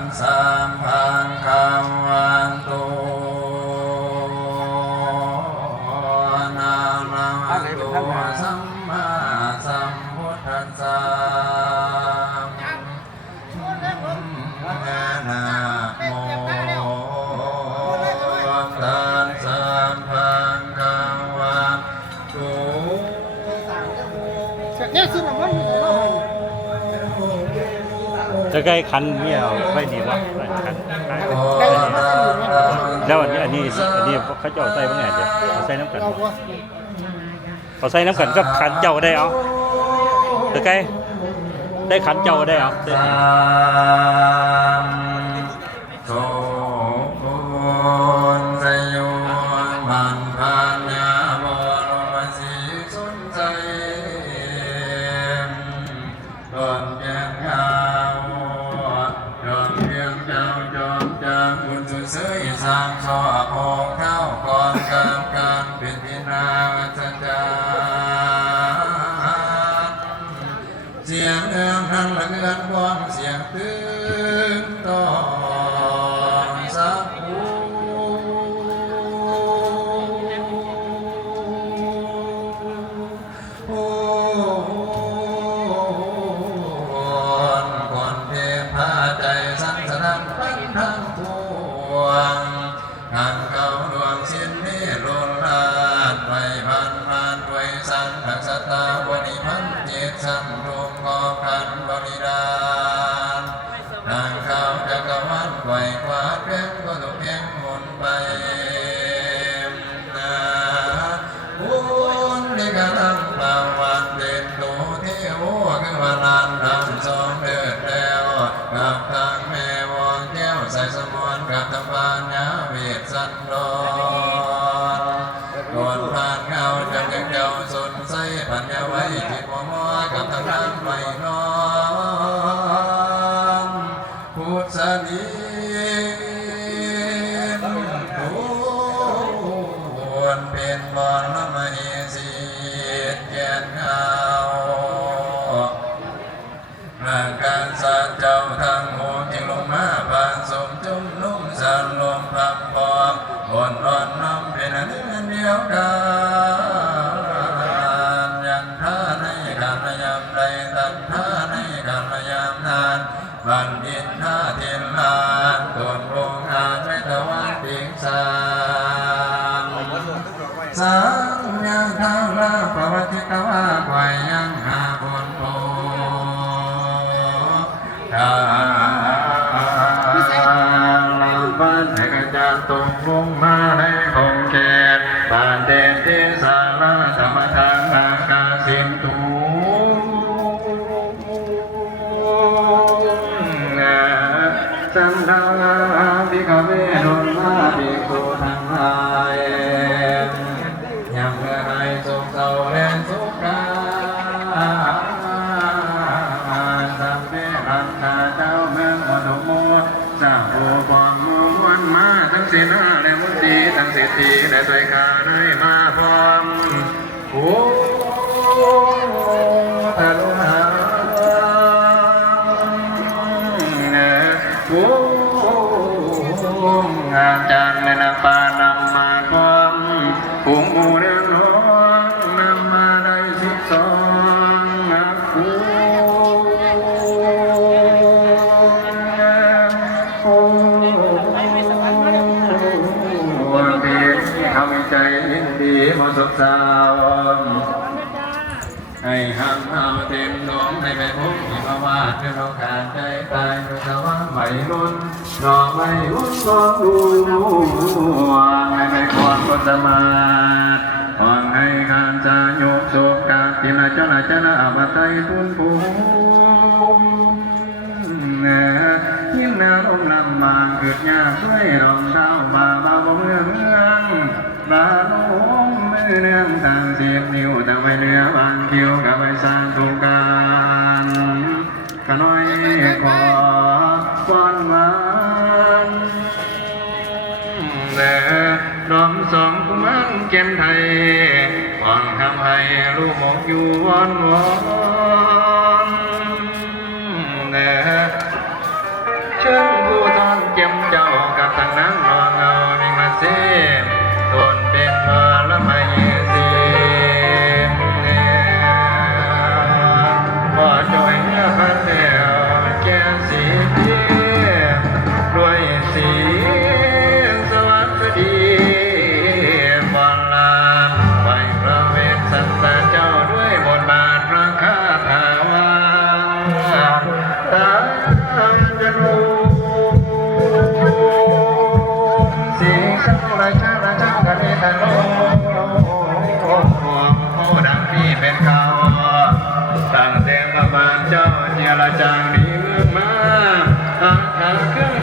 นสัมพังคัมวันตุนานังตุสัมมาสัมพุทธัสสะนะโมตัสสะพังคัมวันตุจะใกล้คันนี่เอาไม่ดีวะคันแล้วอันนี้เขาเจ้าใส่บ้างไงเดี๋ยวเขาใส่น้ำกันเขาใส่น้ำกันก็ขันเจ้าได้เอาจะใกล้ได้ขันเจ้าได้เอาโสนสยมันพันยาบรมสีสุนใจตอนเพียงยาวตอนเพียงเจ้าจอมจางบุญสุเสยสร้างสอโองเท้าก่อนการเป็นพินาจันจาเสียงเอื้องทั้งละเงือนความเสียงตื่นต่อสักหูก่อนเทพาใจสันสนันปันทั้งปวงงานเขาดวงสิ้นนี้โลลาดไปพันด้วยสันทักษตาวนิพันเจตสันรวมกอกันบริดานนางเขาจักรวรรดิไหวกวาดเพียงก็ต้องเพียงหมุนไปบุญในการทำบางวันเด่นตัวเที่ยวคือวันนั้นทำสองเดือดแล้วกับทางแม่วอนแก้วใส่สมวนกับทางบ้านยาเวทสันดอนก่อนผ่านเงาจากยังเจ้าสนใส่ปัญญาไว้จิตมัวกับทางนั้นไม่นอนพุทธนีควรเป็นบอลมเหสีแก่นเงาการสัตว์เจ้าทางโหจึงลงมาบานสมจุ่มนุ่มสันลมพับปอมบนอ่อนน้ำเป็นอันเดียวกันยันท่าในการพยายามใดตันท่าในการพยายามทานบันดินท่าเทียนลานตนโรงงานไม่ตะวันติงสางสังยังทางลาประวัติตะว่าไหวยังหาบนโพบ้านให้กระจายตรงวงมาให้คงแก่บ้านเด่นที่สาราธรรมทางอากาศินตุสันทาภิกขเวโนมาภิกขุทั้งหลายยังเมื่อไรสุขเศร้าและสุขกายสัมเพหันนาเจ้าเมืองอนุโมสร้างโอปอมมุวันมาทั้งศีลและมุตีทั้งเศรษฐีและใจขาได้มาพร้อมโอ้ทะลุหาโอ้งานจานในนาปานำมาความผงมูเรือนน้องนำมาได้12นักกูวันเพ็ญทำใจยินดีมาสดสาวให้ห้ามเอาเต็มดวงให้ไปพบที่มาวาดเพื่อเราขาดใจตายเพราะว่าไม่รุนนอไม่รุนก็ดูให้ไม่ควรก็สมาหวังให้ขาดจะโยกโศกกาตินาเจ้าหน้าเจ้าหน้าอาบัติทุนภูยินนาอมลำบากเกิดยากด้วยรองเท้าบาบาบ่เมืองบาโน้มมือเนื่องต่างเสียบนิ้วแต่ไว้เนื้อบางคิ้วกับไว้สร้างทุกการขน้อยขอวันวานแต่ดอมสองกุมันเก็มไทยหวังทำให้ลูกหมกอยู่วันแต่เชิญ ตังจะรู้สีข้างราชาราชากันเนตโลโอ้ดังนี้เป็นเขาตั้งแต่มาบ้านเจ้าเจรจางดีเมืองมาอาเครื่อง